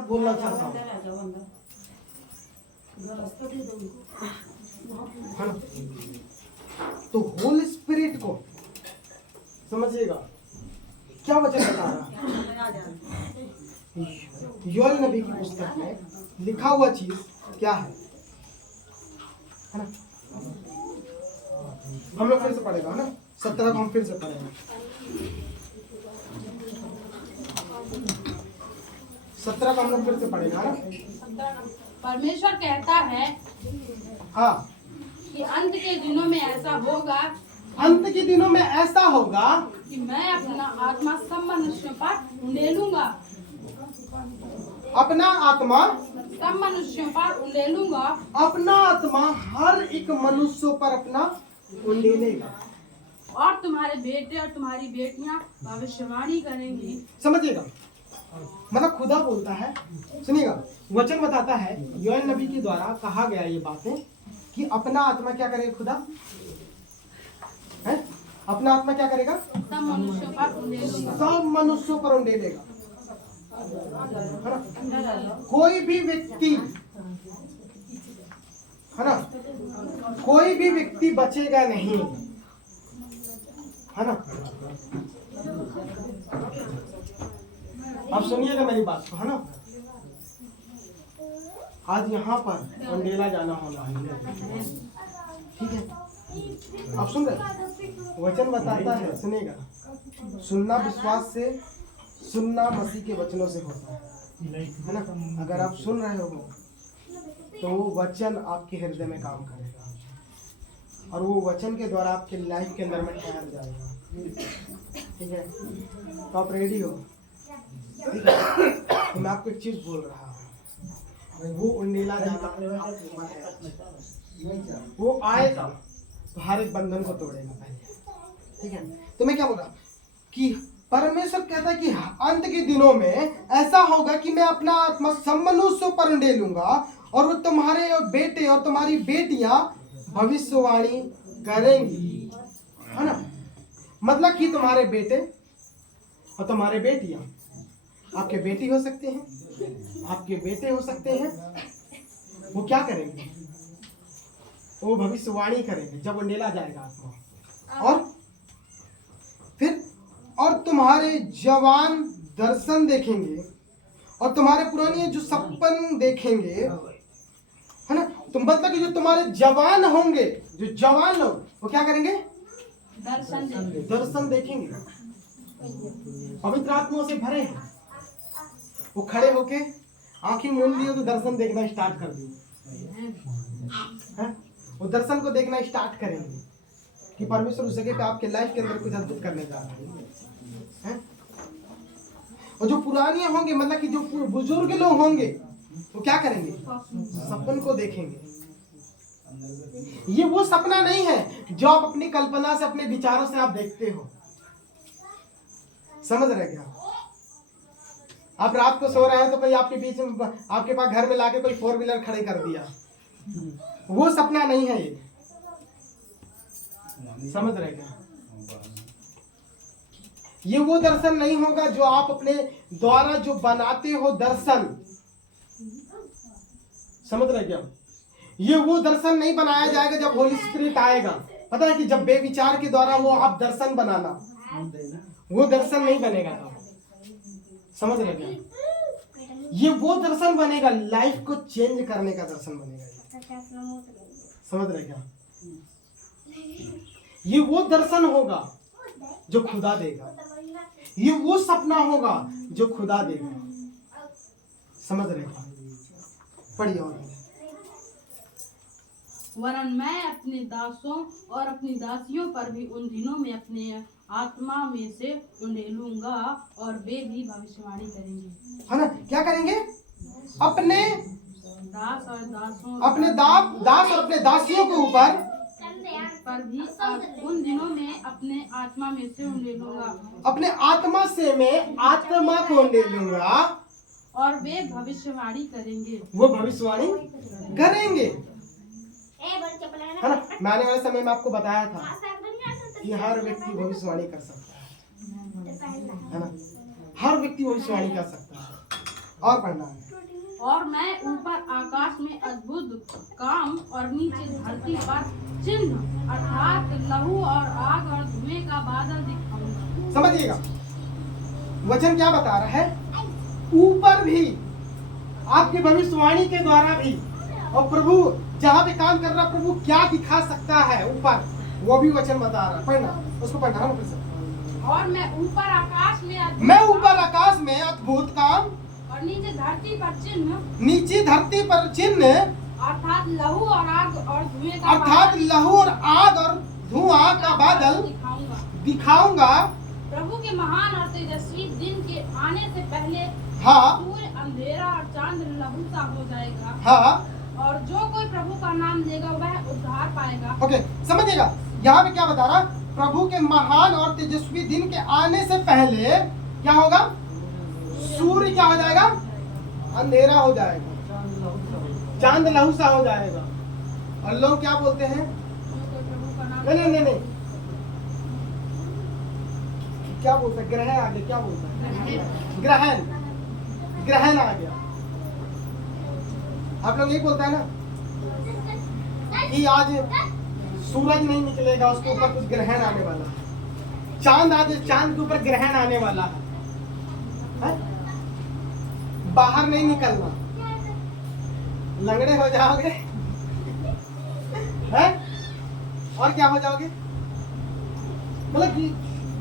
बात बोलना चाहता हूँ, है ना? तो होली स्पिरिट को समझिएगा क्या वचन बता रहा है। योएल नबी की पुस्तक में लिखा हुआ चीज क्या है ना? हम लोग फिर से पढ़ेगा ना, 17 को हम फिर से पढ़ेंगे। 17 को हम लोग फिर से पढ़ेगा ना। परमेश्वर कहता है हाँ कि अंत के दिनों में ऐसा होगा, अंत के दिनों में ऐसा होगा कि मैं अपना आत्मा सब मनुष्यों पर उंडेलूंगा, अपना आत्मा सब मनुष्यों पर उंडेलूंगा, अपना आत्मा हर एक मनुष्य पर अपना उंडेलेगा, और तुम्हारे बेटे और तुम्हारी बेटियां भविष्यवाणी करेंगी। समझिएगा, मतलब खुदा बोलता है, सुनिएगा, वचन बताता है योएल नबी के द्वारा कहा गया ये बातें कि अपना आत्मा क्या करेगा खुदा है? अपना आत्मा क्या करेगा? सब मनुष्यों पर उंडेलूंगा। सब मनुष्यों पर उंडेलेगा, है ना? कोई भी व्यक्ति, है ना, कोई भी व्यक्ति बचेगा नहीं, है ना? अब सुनिएगा मेरी बात को, है ना? आज यहाँ पर उंडेला जाना होना है, ठीक है? आप सुन रहे? वचन बताता है, सुनेगा, सुनना विश्वास से, सुनना मसीह के वचनों से होता है ना? अगर आप सुन रहे हो तो वो वचन आपके हृदय में काम करेगा और वो वचन के द्वारा आपके लाइफ के अंदर में ठहर जाएगा, ठीक है? तो आप रेडी हो? ठीक है? तो मैं आपको एक चीज बोल रहा हूँ, वो उंडेला जाना वो आएगा तो हर एक बंधन को तोड़ेगा पहले, ठीक है? तो मैं क्या बोल रहा कि परमेश्वर कहता है कि अंत के दिनों में ऐसा होगा कि मैं अपना आत्मा सब मनुष्यों पर उंडेलूंगा और वो तुम्हारे बेटे और तुम्हारी बेटियां भविष्यवाणी करेंगी, है ना? मतलब कि तुम्हारे बेटे और तुम्हारे बेटियां, आपके बेटी हो सकते हैं, आपके बेटे हो सकते हैं, वो क्या करेंगे? वो भविष्यवाणी करेंगे जब वो नेला जाएगा आत्मा, और फिर और तुम्हारे जवान दर्शन देखेंगे और तुम्हारे पुराने जो सपन देखेंगे, है ना? तो मतलब कि जो तुम्हारे जवान होंगे, जो जवान लोग, वो क्या करेंगे? दर्शन देखेंगे। पवित्र आत्मा से भरे हैं, वो खड़े होके आंखें मूंद लिए तो दर्शन देखना स्टार्ट कर दिए, वो दर्शन को देखना स्टार्ट करेंगे कि परमेश्वर उस जगह पे आपके लाइफ के अंदर कुछ अद्भुत करने जा रहे हैं। और जो पुराने होंगे, मतलब कि जो बुजुर्ग लोग होंगे, वो क्या करेंगे? सपन को देखेंगे। ये वो सपना नहीं है जो आप अपनी कल्पना से, अपने विचारों से आप देखते हो, समझ रहे क्या? आप रात को सो रहे हैं तो कोई आपके बीच में, आपके पास घर में लाके कोई 4 व्हीलर खड़े कर दिया, वो सपना नहीं है ये, समझ रहे क्या? ये वो दर्शन नहीं होगा जो आप अपने द्वारा जो बनाते हो दर्शन, समझ रहे क्या? ये वो दर्शन नहीं बनाया जाएगा जब होली स्पिरिट आएगा। पता है कि जब बेविचार के द्वारा वो आप दर्शन बनाना, वो दर्शन नहीं बनेगा तब, समझ रहे क्या? ये वो दर्शन बनेगा, लाइफ को चेंज करने का दर्शन बनेगा, समझ रहे क्या? ये वो दर्शन होगा जो खुदा देगा, ये वो सपना होगा जो खुदा देगा, समझ रहे क्या? पढ़िए और। वरन मैं अपने दासों और अपनी दासियों पर भी उन दिनों में अपने आत्मा में से उंडेलूंगा और वे भी भविष्यवाणी करेंगे, है ना? क्या करेंगे? अपने दास और दासों, अपने दास और अपने दासियों के ऊपर पर भी उन दिनों में अपने आत्मा में से उंडेलूंगा, अपने आत्मा से मैं आत्मा को ले लूंगा और वे भविष्यवाणी करेंगे, वो भविष्यवाणी करेंगे, है ना? मैं आने वाले समय में आपको बताया था कि हर व्यक्ति भविष्यवाणी कर सकता है ना? हर व्यक्ति भविष्यवाणी कर सकता है। और पढ़ना है और मैं ऊपर आकाश में अद्भुत काम और नीचे धरती पर चिन्ह अर्थात लहू और आग और धुएं का बादल दिखाऊंगा। समझिएगा, वचन क्या बता रहा है? ऊपर भी आपकी भविष्यवाणी के द्वारा भी, और प्रभु जहां भी काम कर रहा प्रभु क्या दिखा सकता है ऊपर, वो भी वचन बता रहा है। पढ़ना, उसको पढ़ना हम फिर से। और मैं ऊपर आकाश में अद्भुत काम और नीचे धरती पर चिन्ह नीचे धरती पर चिन्ह अर्थात लहू और आग और धुएं का अर्थात लहू और आग और धुआं का बादल दिखाऊंगा। प्रभु के महान और तेजस्वी दिन के आने से पहले हाँ सूर्य अंधेरा और चांद लहू सा हो जाएगा। हाँ, और जो कोई प्रभु का नाम लेगा वह उद्धार पाएगा। ओके, समझिएगा यहाँ पे क्या बता रहा? प्रभु के महान और तेजस्वी दिन के आने से पहले क्या होगा? सूर्य क्या हो जाएगा? अंधेरा हो जाएगा, चांद लहू सा हो जाएगा। और लोग क्या बोलते हैं? जो कोई प्रभु का नाम नहीं, क्या बोलते हैं? ग्रहण आ गया, क्या बोलता है? ग्रहण आ गया। आप लोग यही बोलता है ना कि आज सूरज नहीं निकलेगा, उसके ऊपर कुछ ग्रहण आने वाला है। चांद के ऊपर ग्रहण आने वाला है? बाहर नहीं निकलना, लंगड़े हो जाओगे है? और क्या हो जाओगे? मतलब कि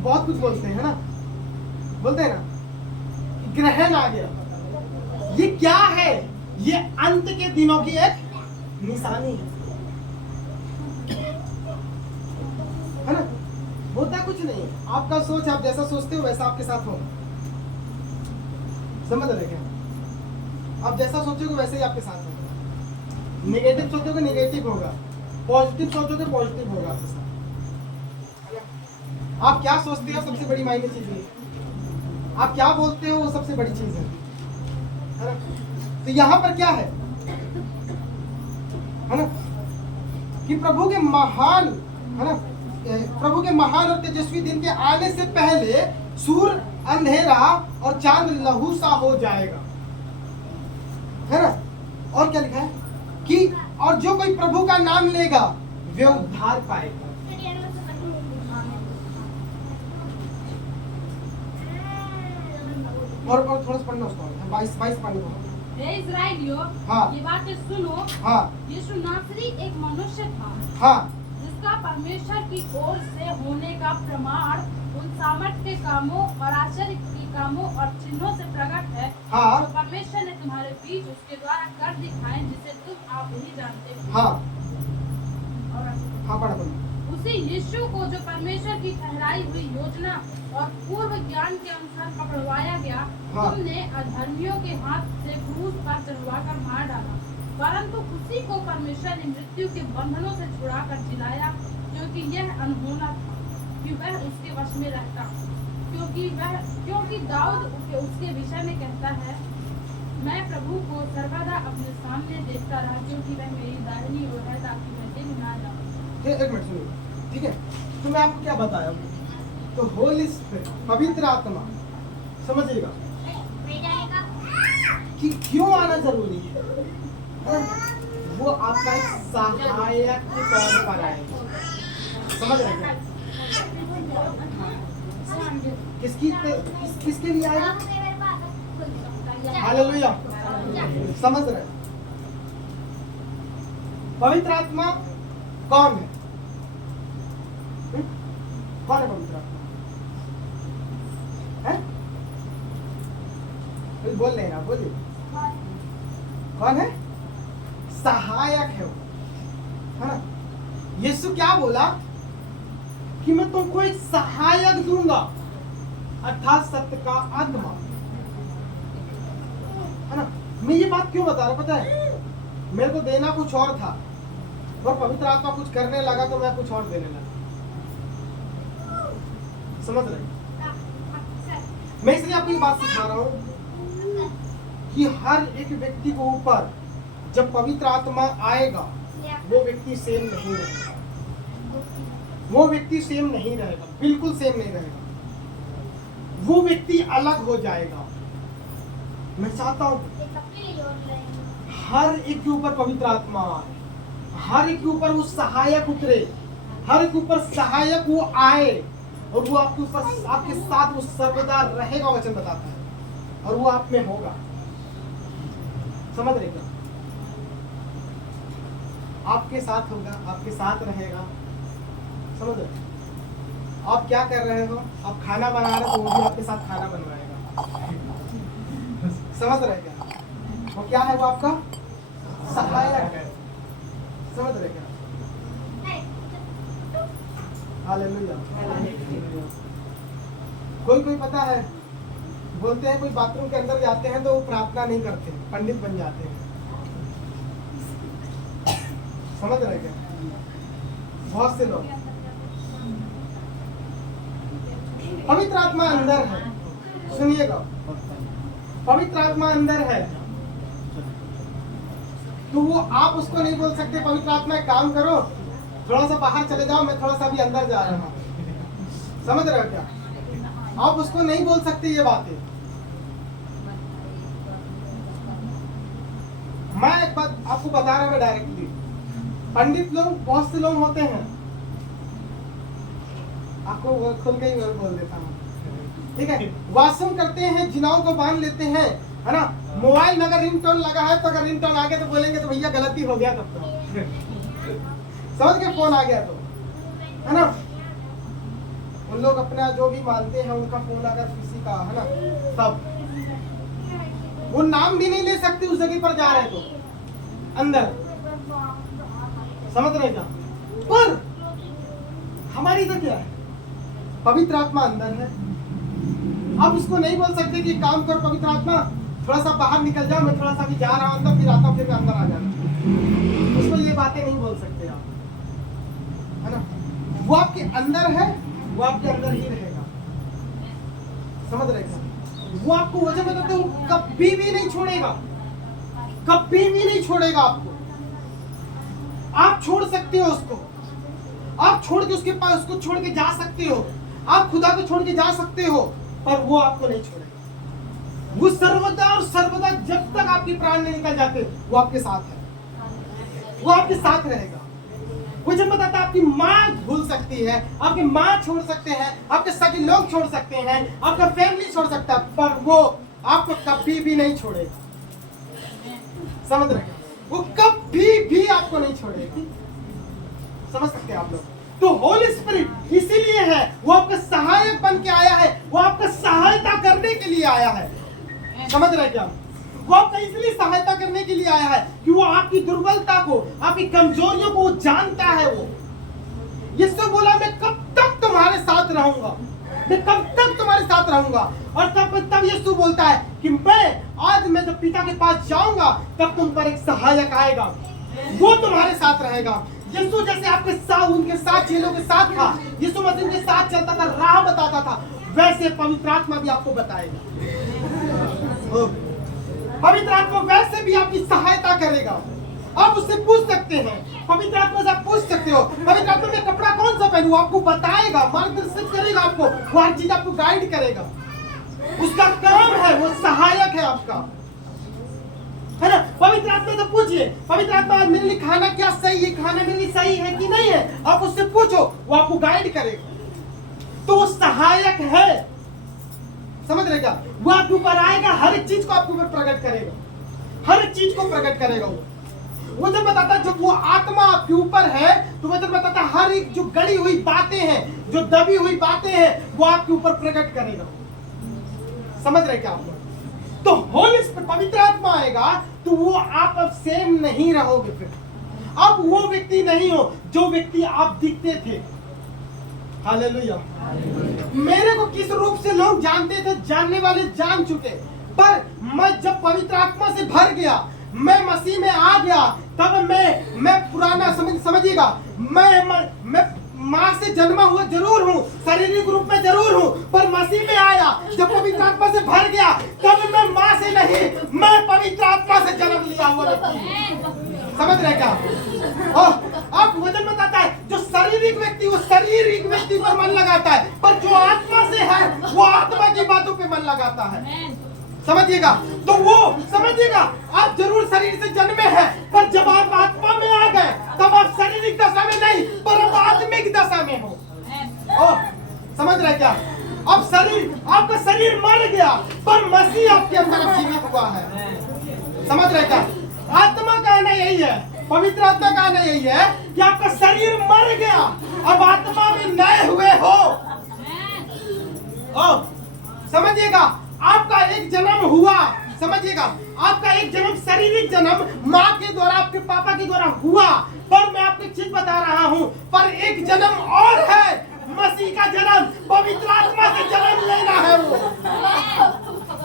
बहुत कुछ बोलते हैं ना, बोलते हैं ना ग्रहण आ गया। ये क्या है? ये अंत के दिनों की एक निशानी है ना? होता कुछ नहीं है, आपका सोच, आप जैसा सोचते हो वैसा आपके साथ होगा। समझ रहे क्या? आप जैसा सोचोगे वैसे ही आपके साथ होगा। नेगेटिव सोचोगे नेगेटिव होगा, पॉजिटिव सोचोगे पॉजिटिव होगा आपके साथ। आप क्या सोचते हो सबसे बड़ी मायने चीज है, आप क्या बोलते हो वो सबसे बड़ी चीज है ना? तो यहाँ पर क्या है ना, कि प्रभु के महान है ना, प्रभु के महान और तेजस्वी दिन के आने से पहले सूर्य अंधेरा और चांद लहू सा हो जाएगा, है ना? और क्या लिखा है कि और जो कोई प्रभु का नाम लेगा वे उद्धार पाएगा। और थोड़ा सा पढ़ना उसको, 22 पढ़ना। हे इस्राएलियों, हाँ। ये बातें सुनो। हाँ यीशु नासरी एक मनुष्य था, हाँ जिसका परमेश्वर की ओर से होने का प्रमाण उन सामर्थ्य के कामों और आश्चर्य के कामों और चिन्हों से प्रकट है, हाँ। जो परमेश्वर ने तुम्हारे बीच उसके द्वारा कर दिखाए, जिसे तुम आप ही जानते हो। हाँ और हाँ, पढ़ा। उसी यीशु को जो परमेश्वर की ठहराई हुई योजना और पूर्व ज्ञान के अनुसार पकड़वाया गया, हाँ। तुमने अधर्मियों के हाथ से क्रूस पर चढ़वाकर मार डाला, परंतु उसी को परमेश्वर ने मृत्यु के बंधनों से छुड़ाकर जिलाया, क्योंकि यह अनहोना था कि वह उसके वश में रहता, क्योंकि दाऊद उसके विषय में कहता है, मैं प्रभु को सर्वदा अपने सामने देखता रहा, क्योंकि वह मेरी दाहिनी ओर है, ताकि मैं दिन ना जाऊं। एक मिनट सुनिए, ठीक है? तो मैं आपको क्या बताया, तो होली स्पिरिट, पवित्र आत्मा, समझिएगा कि क्यों आना जरूरी है? वो आपका एक सहायक के तौर पर आएगा। समझ रहे हैं? किसके लिए आएगा? हालेलुया, समझ रहे? पवित्र आत्मा कौन है? कौन है पवित्र आत्मा? है? बोल रहे ना, बोलिए। कौन है? सहायक है वो, है ना? यीशु क्या बोला कि मैं तुमको एक सहायक दूंगा, अर्थात सत्य का आत्मा, है ना? मैं ये बात क्यों बता रहा, पता है? मेरे को देना कुछ और था, और पवित्र आत्मा कुछ करने लगा तो मैं कुछ और देने लगा। समझ रहे? मैं इसलिए आपको ये बात सिखा रहा हूं कि हर एक व्यक्ति को ऊपर जब पवित्र आत्मा आएगा वो व्यक्ति सेम नहीं रहेगा, वो व्यक्ति सेम नहीं रहेगा, बिल्कुल सेम नहीं रहेगा, वो व्यक्ति अलग हो जाएगा। मैं चाहता हूं हर एक के ऊपर पवित्र आत्मा आए, हर एक के ऊपर वो सहायक उतरे, हर एक के ऊपर सहायक वो आए और वो आपके ऊपर आपके साथ वो सर्वदा रहेगा, वचन बताता है, और वो आप में होगा। समझ रहे क्या? आपके साथ होगा, आपके साथ रहेगा। समझ रहे? आप क्या कर रहे हो? आप खाना बना रहे हो तो वो भी आपके साथ खाना बनवाएगा। समझ रहे क्या? वो क्या है? वो आपका सहायक है। समझ रहे क्या? हालेलुया। कोई पता है, बोलते हैं कोई बाथरूम के अंदर जाते हैं तो वो प्रार्थना नहीं करते, पंडित बन जाते हैं। समझ रहे क्या? बहुत से लोग। पवित्र आत्मा अंदर है, सुनिएगा, पवित्र आत्मा अंदर है, तो वो आप उसको नहीं बोल सकते पवित्र आत्मा एक काम करो, थोड़ा सा बाहर चले जाओ, मैं थोड़ा सा अभी अंदर जा रहा हूँ। समझ रहे हो क्या? आप उसको नहीं बोल सकते ये बातें। मैं एक बात आपको बता रहा हूँ डायरेक्टली, पंडित लोग बहुत से लोग होते हैं, आपको खुल के ही बोल देता हूँ, ठीक है? वॉशरूम करते हैं, जिनाओं को बांध लेते हैं, है ना? मोबाइल में अगर रिंगटोन लगा है तो अगर रिंगटोन आ गया तो बोलेंगे तो भैया गलती हो गया तब तो। समझ के? फोन आ गया तो, है ना? उन लोग अपना जो भी मानते हैं उनका फोन अगर किसी का, है ना, तब वो नाम भी नहीं ले सकते उस जगह पर जा रहे तो अंदर। समझ रहे क्या? पर हमारी तो क्या है? पवित्र आत्मा अंदर है। आप उसको नहीं बोल सकते कि काम कर पवित्र आत्मा, थोड़ा सा बाहर निकल जाओ, मैं थोड़ा सा भी जा रहा हूं अंदर, फिर आता हूं, फिर मैं अंदर आ जाना। उसको ये बातें नहीं बोल सकते आप, है ना? वो आपके अंदर है, वो आपके अंदर ही रहेगा। समझ रहे क्या? वो आपको वजह बताते हो, कभी भी नहीं छोड़ेगा, कभी भी नहीं छोड़ेगा आपको। आप छोड़ सकते हो उसको, आप छोड़ के उसके पास, उसको छोड़ के जा सकते हो, आप खुदा को छोड़ के जा सकते हो, पर वो आपको नहीं छोड़ेगा। वो सर्वदा और सर्वदा जब तक आपकी प्राण नहीं निकल जाते वो आपके साथ है, वो आपके साथ रहेगा। वो जब बताता है आपकी माँ भूल सकती है, आपकी माँ छोड़ सकते हैं, आपके सगे लोग छोड़ सकते हैं, आपका फैमिली छोड़ सकता है, पर वो आपको कभी भी नहीं छोड़ेगा। समझ रहे? वो कभी भी आपको नहीं छोड़ेगा। समझ सकते हैं आप लोग? तो होली स्पिरिट इसीलिए है, वो आपका सहायक बन के आया है, वो आपका सहायता करने के लिए आया है। समझ रहे क्या? वो आपका इसलिए सहायता करने के लिए आया है कि वो आपकी दुर्बलता को, आपकी कमजोरियों को जानता है। वो यीशु बोला, मैं कब तक तुम्हारे साथ रहूंगा, मैं कब तक तुम्हारे साथ रहूंगा। और तब यीशु बोलता है कि मैं जब पिता के पास जाऊंगा तब तुम पर एक सहायक आएगा, वो तुम्हारे साथ रहेगा। यीशु जैसे आपके साथ, उनके साथ, चेलों के साथ था, यीशु मसीह के साथ चलता था, राह बताता था, वैसे पवित्र आत्मा भी आपको बताएगा। पवित्र आत्मा वैसे भी आपकी सहायता करेगा। आप उससे पूछ सकते हैं, पवित्र आत्मा से आप पूछ सकते हो, पवित्र आत्मा में कपड़ा कौन सा पहनूं, आपको बताएगा, मार्गदर्शन करेगा आपको, वो हर चीज आपको गाइड करेगा। उसका काम है, वो सहायक है आपका, है ना? पवित्र आत्मा से पूछिए, पवित्र आत्मा मेरे लिए खाना क्या सही है, खाना मेरे लिए सही है कि नहीं है, आप उससे पूछो, वो आपको गाइड करेगा। तो वो सहायक है। समझ रहे क्या? वो आपके ऊपर आएगा, हर एक चीज को आपके ऊपर प्रकट करेगा, हर एक चीज को प्रकट करेगा। वो जब बताता है, जब वो आत्मा आपके ऊपर है तो वो जब बताता है, हर एक जो गड़ी हुई बातें हैं, जो दबी हुई बातें हैं, वो आपके ऊपर प्रकट करेगा। समझ रहे क्या आप लोग? तो होली स्पिरिट, पवित्र आत्मा आएगा तो वो आप अब सेम नहीं रहोगे। फिर अब वो व्यक्ति नहीं हो जो व्यक्ति आप दिखते थे। हालेलुया। मेरे को किस रूप से लोग जानते थे, जानने वाले जान चुके, पर मैं जब पवित्र आत्मा से भर गया, मैं मसीह में आ गया, तब मैं पुराना समझिएगा, मैं माँ से जन्मा हुआ जरूर हूँ, शारीरिक रूप में जरूर हूँ, पर मसीह में आया, जब पवित्र आत्मा से भर गया, तब मैं माँ से नहीं, मैं पवित्र आत्मा से जन्म लिया हुआ व्यक्ति। समझ रहे क्या? आप वचन बताता है, जो शारीरिक व्यक्ति वो शारीरिक व्यक्ति पर मन लगाता है, पर जो आत्मा से है वो आत्मा की बातों पे मन लगाता है। समझिएगा। तो वो समझिएगा, आप जरूर शरीर से जन्मे हैं, पर जब आप आत्मा में आ गए तब आप शारीरिक दशा में नहीं पर अब आत्मिक दशा में हो। ओ, समझ रहे क्या? अब शरीर, आपका शरीर मर गया पर मसीह आपके अंदर जीवित हुआ है। समझ रहे क्या? आत्मा का कहना यही है, पवित्र आत्मा का कहना यही है कि आपका शरीर मर गया, अब आत्मा में नए हुए हो। ओ, समझिएगा, आपका एक जन्म हुआ, समझिएगा, आपका एक जन्म शारीरिक जन्म माँ के द्वारा, आपके पापा के द्वारा हुआ, पर मैं आपको एक चीज बता रहा हूँ, पर एक जन्म और है, मसीह का जन्म, पवित्र आत्मा से जन्म लेना है वो।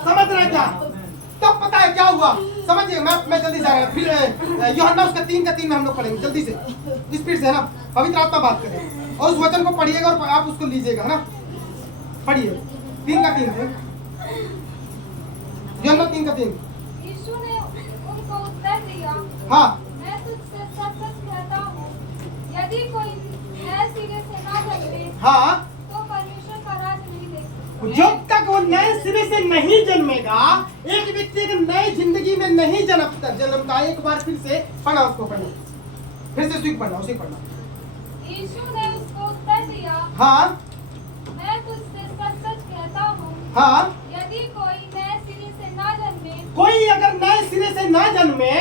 समझ रहे क्या? तब पता है क्या हुआ, समझिए, मैं जल्दी से आ रहा हूं। फिर यूहन्ना उसका 3:3 में हम लोग पढ़ेंगे जल्दी से, स्पीड से, है ना। पवित्र आत्मा बात करें और उस वचन को पढ़िएगा और आप उसको लीजिएगा, है ना। पढ़िए 3:3 में, यूहन्ना 3:3। यीशु ने उनको उत्तर दिया, हाँ, मैं तुझसे सच सच कहता हूँ, यदि कोई नए सिरे से ना जन्मे हाँ, तो परमेश्वर का राज नहीं देख सकता। जब तक वो नए सिरे से नहीं जन्मेगा, एक व्यक्ति एक नई जिंदगी में नहीं जन्मता। एक बार फिर से पढ़ा, उसको पढ़ना, फिर से उसी पढ़ना, उसी पढ़ना। यीशु ने उसको उत्तर दिया, हाँ, मैं तुझसे सच सच कहता हूँ, हाँ, यदि कोई नए सिरे से ना जन्मे कोई अगर नए सिरे से ना जन्मे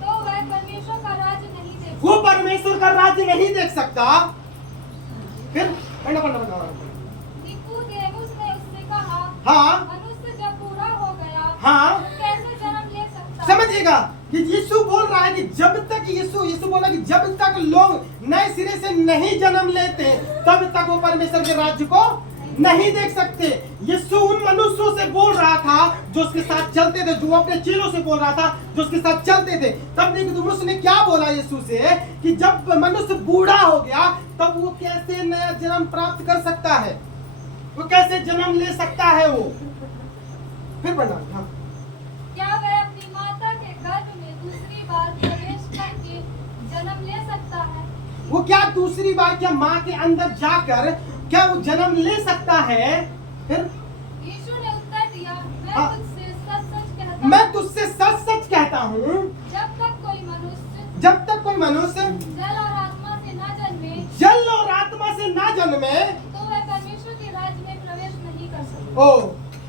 तो वह परमेश्वर का राज नहीं देख वो परमेश्वर का राज्य नहीं देख सकता। फिर पढ़ना। निकोदेमुस ने उससे कहा, हाँ, मनुष्य जब बूढ़ा हो गया हाँ, तो कैसे जन्म ले सकता? समझिएगा कि यीशु बोल रहा है कि जब तक यीशु बोला कि जब तक लोग नए सिरे से नहीं जन्म लेते तब तक वो परमेश्वर के राज्य को नहीं देख सकते। यीशु उन मनुष्यों से बोल रहा था जो उसके साथ चलते थे, जो अपने चेलों से बोल रहा था जो उसके साथ चलते थे। तब निकोदेमुस ने क्या बोला यीशु से कि जब मनुष्य बूढ़ा हो गया तब वो कैसे नया जन्म प्राप्त कर सकता है, वो कैसे जन्म ले सकता है वो। फिर पढ़ना। हाँ, क्या वह अपनी माता के गर्भ में दूसरी बार प्रवेश करके जन्म ले सकता है? वो क्या दूसरी बार क्या माँ के अंदर जाकर क्या वो जन्म ले सकता है? फिर यीशु ने उत्तर दिया, हाँ। मैं तुझसे सच सच कहता हूँ, मैं तुझसे सच सच कहता हूँ, जब तक कोई मनुष्य जब तक कोई मनुष्य जल और आत्मा से ना जन्मे जल और आत्मा से ना जन्मे तो वह परमेश्वर के राज्य में प्रवेश नहीं कर सकता। ओ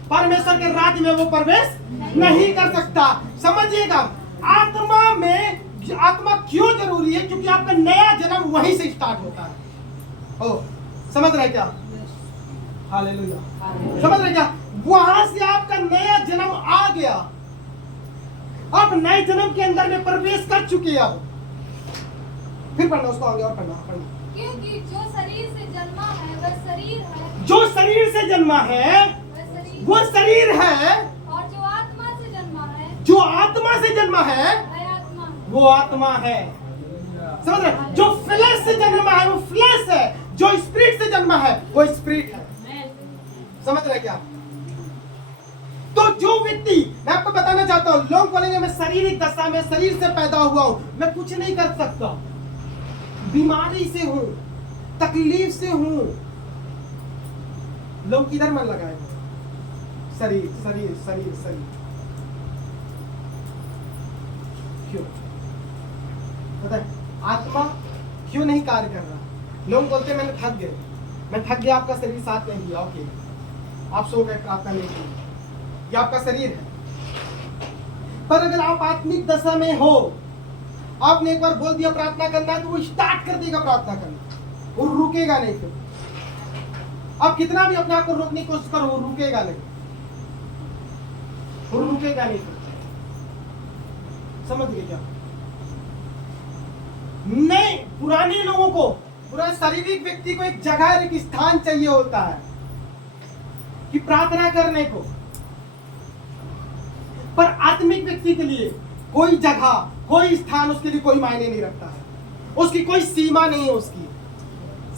परमेश्वर के राज्य में वो प्रवेश नहीं कर सकता। समझिएगा, आत्मा क्यों जरूरी है? क्योंकि आपका नया जन्म वहीं से स्टार्ट होता है। ओ समझ रहे क्या? हालेलुया, समझ रहे क्या? वहां से आपका नया जन्म आ गया, आप नए जन्म के अंदर में प्रवेश कर चुके। अब फिर पढ़ना, उसको आगे और पढ़ना। क्योंकि जो शरीर से जन्मा है वह शरीर है, जो शरीर से जन्मा है वो शरीर है, और जो आत्मा से जन्मा है जो आत्मा से जन्मा है वह आत्मा है। वो आत्मा है। समझ रहे? जो फ्लैश से जन्मा है वो फ्लैश है, जो स्पिरिट से जन्मा है वो स्पिरिट है। समझ रहे क्या? तो जो व्यक्ति, मैं आपको बताना चाहता हूँ, लोग बोलेंगे मैं शारीरिक दशा में शरीर से पैदा हुआ हूं, मैं कुछ नहीं कर सकता, बीमारी से हूं, तकलीफ से हूं। लोग किधर मन लगाए? शरीर शरीर शरीर शरीर। क्यों? पता है आत्मा क्यों नहीं कार्य कर रहा? लोग बोलते हैं मैं थक गया, आपका शरीर साथ नहीं दिया, ओके, आप सो गए, प्रार्थना नहीं की, ये आपका शरीर है। पर अगर आप आत्मिक दशा में हो, आपने एक बार बोल दिया प्रार्थना करना है तो वो स्टार्ट कर देगा प्रार्थना करना, वो रुकेगा नहीं। फिर आप कितना भी अपने आप को रोकने की कोशिश करो, वो रुकेगा नहीं, वो रुकेगा नहीं। समझ गए क्या? नहीं, पुराने लोगों को, पूरा शारीरिक व्यक्ति को एक जगह, एक स्थान चाहिए होता है कि प्रार्थना करने को, पर आत्मिक व्यक्ति के लिए कोई जगह, कोई स्थान उसके लिए कोई मायने नहीं रखता है, उसकी कोई सीमा नहीं है उसकी।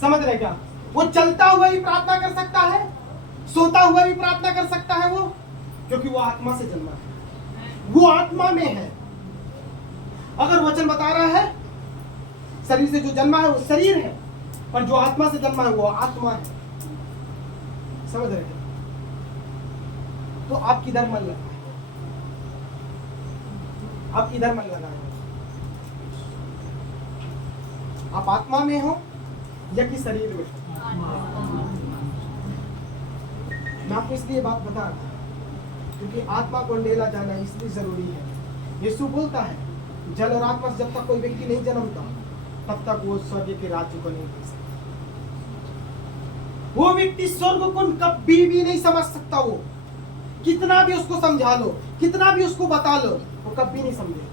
समझ रहे क्या? वो चलता हुआ ही प्रार्थना कर सकता है, सोता हुआ भी प्रार्थना कर सकता है वो, क्योंकि वो आत्मा से जन्मा है, वो आत्मा में है। अगर वचन बता रहा है शरीर से जो जन्मा है वो शरीर है, पर जो आत्मा से जन्मा है वो आत्मा है। समझ रहे हैं? तो आप किधर मन लगा? आप किधर मन लगाए हो? आप आत्मा में हो या कि शरीर में? मैं आपको इसलिए बात बता रहा हूं क्योंकि आत्मा को अंधेला जाना इसलिए जरूरी है। यीशु बोलता है जल और आत्मा से जब तक कोई व्यक्ति नहीं जन्मता तब तक वो स्वर्ग के राज्य को नहीं देख सकता। वो व्यक्ति स्वर्ग को कभी भी नहीं समझ सकता। वो कितना भी उसको समझा लो, कितना भी उसको बता लो, वो कभी नहीं समझेगा,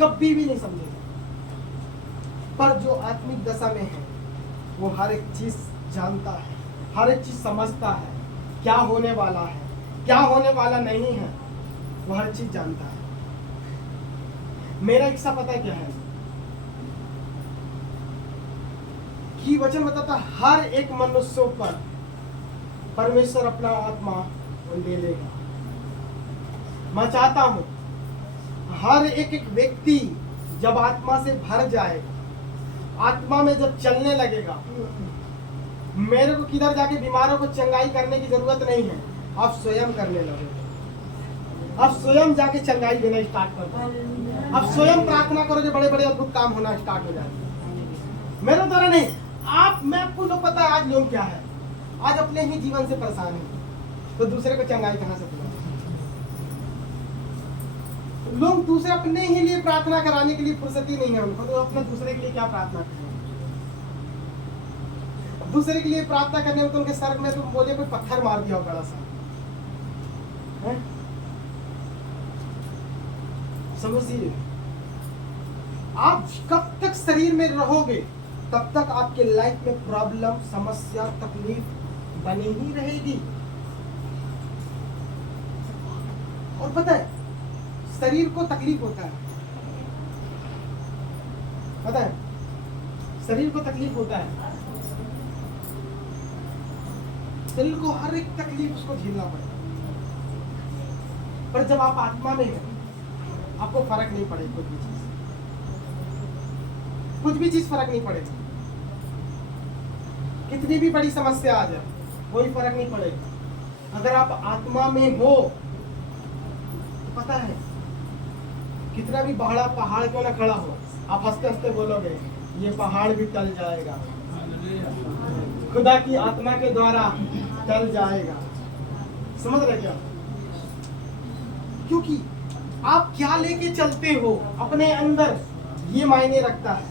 कभी भी नहीं समझेगा। पर जो आत्मिक दशा में है वो हर एक चीज जानता है, हर एक चीज समझता है, क्या होने वाला है, क्या होने वाला नहीं है, वो हर चीज जानता है। मेरा इच्छा पता है क्या है कि वचन बताता हर एक मनुष्यों पर परमेश्वर अपना आत्मा उंडेलेगा। मैं चाहता हूं हर एक एक व्यक्ति जब आत्मा से भर जाएगा, आत्मा में जब चलने लगेगा, मेरे को किधर जाके बीमारों को चंगाई करने की जरूरत नहीं है, आप स्वयं करने लगेगा। आप स्वयं जाके चंगाई देना स्टार्ट कर दो। आप स्वयं प्रार्थना करोगे, बड़े बड़े अद्भुत काम होना स्टार्ट हो जाएगा। मेरे द्वारा नहीं, आप, मैं आपको लोग पता है आज लोग क्या है, आज अपने ही जीवन से परेशान है तो दूसरे को चंगाई कहां से दिलाएं? लोग दूसरे अपने ही लिए प्रार्थना कराने के लिए फुर्सती नहीं है उनको, तो अपने दूसरे के लिए क्या प्रार्थना करें? दूसरे के लिए प्रार्थना करने में तो उनके सर में तुम बोले कोई पत्थर मार दिया हो बड़ा सा है? समझिए, आप कब तक शरीर में रहोगे तब तक आपके लाइफ में प्रॉब्लम, समस्या, तकलीफ बनी ही रहेगी। और पता है शरीर को तकलीफ होता है, पता है शरीर को तकलीफ होता है, शरीर को हर एक तकलीफ उसको झेलना पड़ेगा। पर जब आप आत्मा में हो आपको फर्क नहीं पड़ेगा, कुछ भी चीज फर्क नहीं पड़ेगा। कितनी भी बड़ी समस्या आ जाए कोई फर्क नहीं पड़ेगा। अगर आप आत्मा में हो तो पता है कितना भी बड़ा पहाड़ क्यों ना खड़ा हो, आप हंसते हंसते बोलोगे ये पहाड़ भी टल जाएगा, खुदा की आत्मा के द्वारा टल जाएगा। समझ रहे क्या? क्योंकि आप क्या लेके चलते हो अपने अंदर ये मायने रखता है।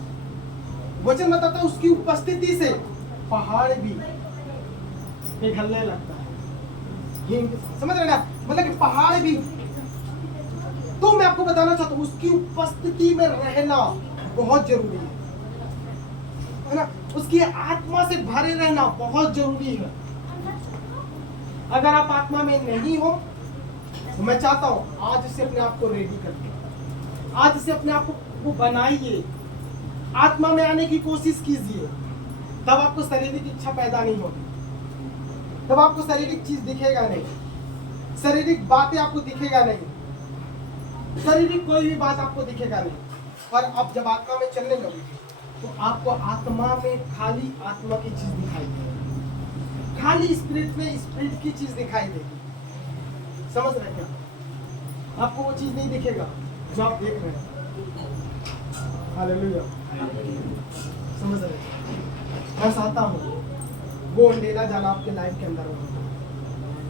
वचन बताता है उसकी उपस्थिति से पहाड़ भी पिघलने लगता है। समझ रहे ना? मतलब कि पहाड़ भी, तो मैं आपको बताना चाहता हूँ उसकी उपस्थिति में रहना बहुत जरूरी है ना? उसकी आत्मा से भरे रहना बहुत जरूरी है। अगर आप आत्मा में नहीं हो तो मैं चाहता हूं आज से अपने आप को रेडी करिए, आज से अपने आप को बनाइए, आत्मा में आने की कोशिश कीजिए। तब आपको शारीरिक इच्छा पैदा नहीं होगी, तब आपको शारीरिक चीज दिखेगा नहीं, शारीरिक बातें आपको दिखेगा नहीं, शारीरिक कोई भी बात आपको दिखेगा नहीं। पर अब जब आत्मा में चलने लगोगे तो आपको आत्मा में खाली आत्मा की चीज दिखाई देगी, खाली स्पिरिट में स्पिरिट की चीज दिखाई देगी। समझ रहे क्या? आपको वो चीज नहीं दिखेगा जो आप देख रहे हैं। हालेलुया। समझ रहे? मैं चाहता हूँ वो अंधेरा जाना आपके लाइफ के अंदर होना,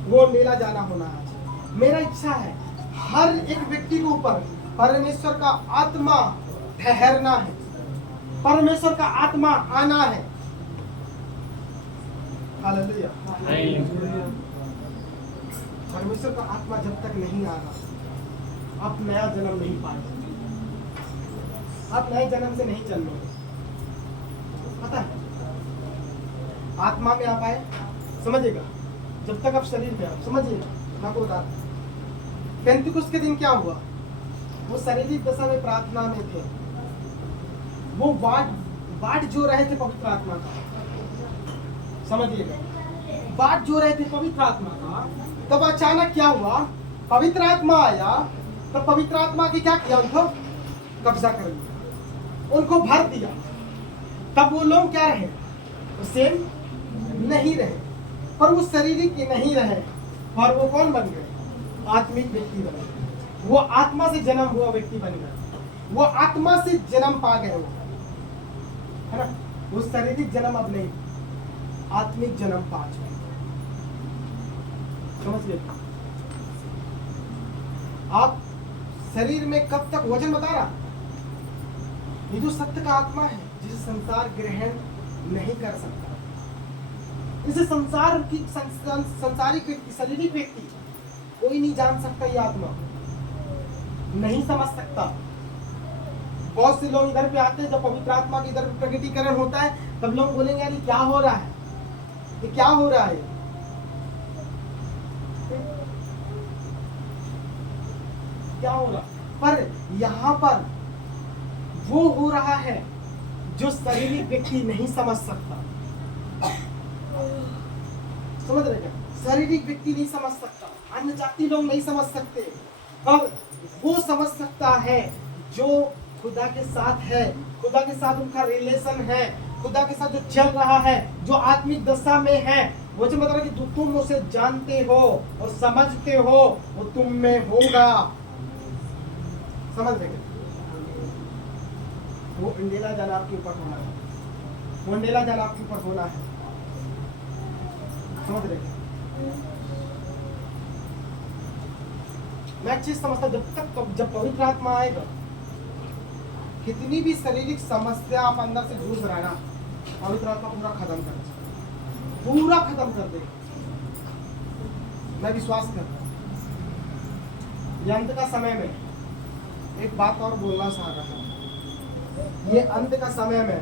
वो अंधेरा जाना होना है। मेरा इच्छा है हर एक व्यक्ति के ऊपर परमेश्वर का आत्मा ठहरना है, परमेश्वर का आत्मा आना है। हालेलुया। परमेश्वर का आत्मा जब तक नहीं आ रहा आप नया जन्म नहीं पाएंगे, आप नए जन्म से नहीं जन्मोगे। पता है आत्मा में आप आए, समझिएगा, जब तक आप शरीर में आप समझिएगा। मैं आपको बता रहा हूं पेंतिकुस्त के दिन क्या हुआ, वो शारीरिक दशा में प्रार्थना में थे, वो बाट जो रहे थे पवित्र आत्मा का। समझिएगा, बाट जो रहे थे पवित्र आत्मा का। तब अचानक क्या हुआ, पवित्र आत्मा आया, तब पवित्र आत्मा की क्या किया, उनको कब्जा कर लिया, उनको भर दिया। तब वो लोग क्या रहे, सेम नहीं रहे, पर वो शारीरिक नहीं रहे, और वो कौन बन गए, आत्मिक व्यक्ति बने। वो आत्मा से जन्म हुआ व्यक्ति बन गया, वो आत्मा से जन्म पा गए वो, है ना। वो शारीरिक जन्म अब नहीं, आत्मिक जन्म पा चुके। समझ गए? आप शरीर में कब तक वजन बता रहा, ये जो सत्य का आत्मा है जिसे संसार ग्रहण नहीं कर सकता, इसे संसार की संसारिक व्यक्ति, शारीरिक व्यक्ति कोई नहीं जान सकता, ये आत्मा नहीं समझ सकता। बहुत से लोग इधर पे आते हैं, जब पवित्र आत्मा का इधर प्रकटीकरण होता है तब लोग बोलेंगे यार ये क्या हो रहा है, ये क्या हो रहा है, क्या हो रहा। पर यहाँ पर वो हो रहा है जो शारीरिक व्यक्ति नहीं समझ सकता। समझ रहे क्या? शारीरिक व्यक्ति नहीं समझ सकता, अन्य जाति लोग नहीं समझ सकते, पर वो समझ सकता है जो खुदा के साथ है, खुदा के साथ उनका रिलेशन है, खुदा के साथ जो चल रहा है, जो आत्मिक दशा में है। वो जो मतलब कि तुम उसे जानते हो और समझते हो, वो तुम में होगा। समझ रहे? वो इंडेला जाना आपके ऊपर होना है, वो इंडेला जाना आपके ऊपर होना है। समझ रहे? मैं एक चीज समझता हूं, जब पवित्र आत्मा आएगा, कितनी भी शारीरिक समस्या आप अंदर से जूझ रहा है ना, पवित्र आत्मा पूरा खत्म कर देगा, पूरा खत्म कर देगा। मैं विश्वास करता हूं। ये अंत का समय में एक बात और बोलना चाह रहा हूं, ये अंत का समय में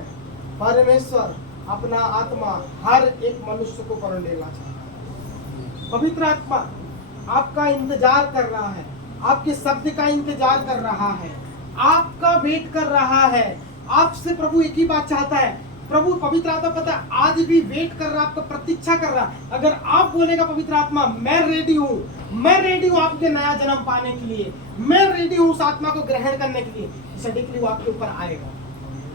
परमेश्वर अपना आत्मा हर एक मनुष्य को पर लेना चाहता है। पवित्र आत्मा आपका इंतजार कर रहा है, आपके शब्द का इंतजार कर रहा है, आपका वेट कर रहा है। आपसे प्रभु एक ही बात चाहता है, प्रभु पवित्र आत्मा पता है आज भी वेट कर रहा है, आपका प्रतीक्षा कर रहा है। अगर आप बोलेगा पवित्र आत्मा मैं रेडी हूँ, मैं रेडी हूँ आपके नया जन्म पाने के लिए, मैं रेडी हूँ उस आत्मा को ग्रहण करने के लिए, सडनली वो आपके ऊपर आएगा,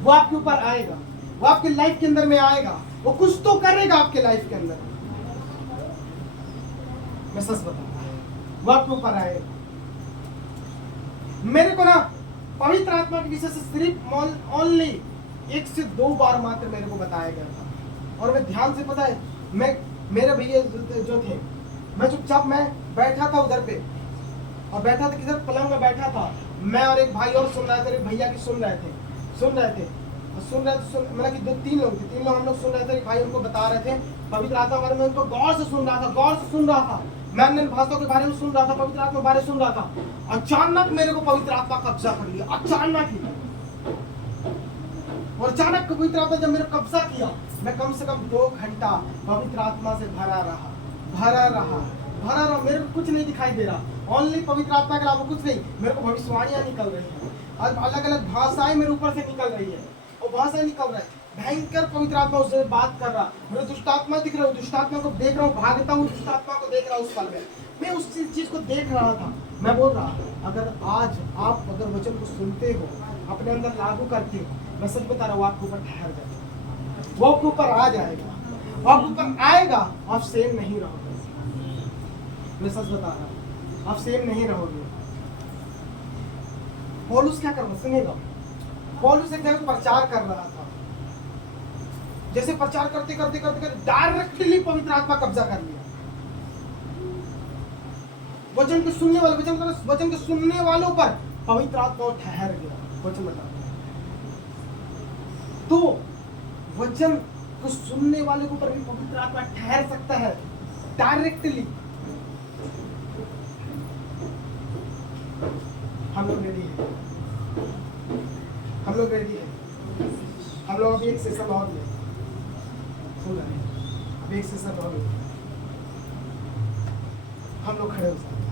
वो आपके ऊपर आएगा, वो आपके लाइफ के अंदर में आएगा, वो कुछ तो करेगा आपके लाइफ के अंदर। मैं सच बताऊं, वो आपके ऊपर आएगा। मेरे को ना पवित्र आत्मा के विषय से सिर्फ ओनली 1 से 2 बार मात्र मेरे को बताया गया था, और मैं ध्यान से, पता है, मैं मेरे भैया जो थे, मैं चुपचाप मैं बैठा था उधर पे, और बैठा था किधर, पलंग में बैठा था मैं, और एक भाई और सुन रहे थे, एक भैया की सुन रहे थे मतलब कि 2-3 लोग थे, 3 लोग हम लोग सुन रहे थे। एक भाई उनको बता रहे थे पवित्र आत्मा के बारे में, उनको गौर से सुन रहा था। मैं अन्य भाषाओं के बारे में सुन रहा था, पवित्र आत्मा के बारे में सुन रहा था। अचानक मेरे को पवित्र आत्मा कब्जा कर लिया, अचानक ही। और अचानक पवित्र आत्मा जब मेरे कब्जा किया, मैं कम से कम 2 घंटा पवित्र आत्मा से भरा रहा। मेरे को कुछ नहीं दिखाई दे रहा, ओनली पवित्र आत्मा के अलावा कुछ नहीं। मेरे को भविष्यवाणियां निकल रही है, अलग अलग भाषाएं मेरे ऊपर से निकल रही है, और भाषाएं निकल रहा है। भयंकर पवित्र आत्मा उससे बात कर रहा, मेरे दुष्ट आत्मा दिख रहा हूँ, दुष्ट आत्मा को देख रहा हूँ, भागता हूँ, दुष्ट आत्मा को देख रहा हूँ। उस पल में मैं उस चीज को देख रहा था। मैं बोल रहा, अगर आज आप अगर वचन को सुनते हो, अपने अंदर लागू करते हो, मैं सच बता रहा हूँ, आपके ऊपर ठहर जाएगा, वो आपके ऊपर आ जाएगा, वो आपके ऊपर आएगा, आप सेम नहीं रहोगे। मैं सच बता रहा हूँ, आप सेम नहीं रहोगे। पौलुस क्या कर रहा, सुनिएगा, पौलुस एक जगह प्रचार कर रहा था, जैसे प्रचार करते डायरेक्टली पवित्र आत्मा कब्जा कर लिया। वचन के सुनने वालों पर पवित्र आत्मा ठहर गया। वचन बता, तो वचन को सुनने वाले के ऊपर भी पवित्र आत्मा ठहर सकता है डायरेक्टली। हम लोग रेडी हैं, हम लोग अभी एक सेशन और ले, सुन रहे हैं, अभी एक सेशन और ले, हम लोग खड़े हो सकते हैं।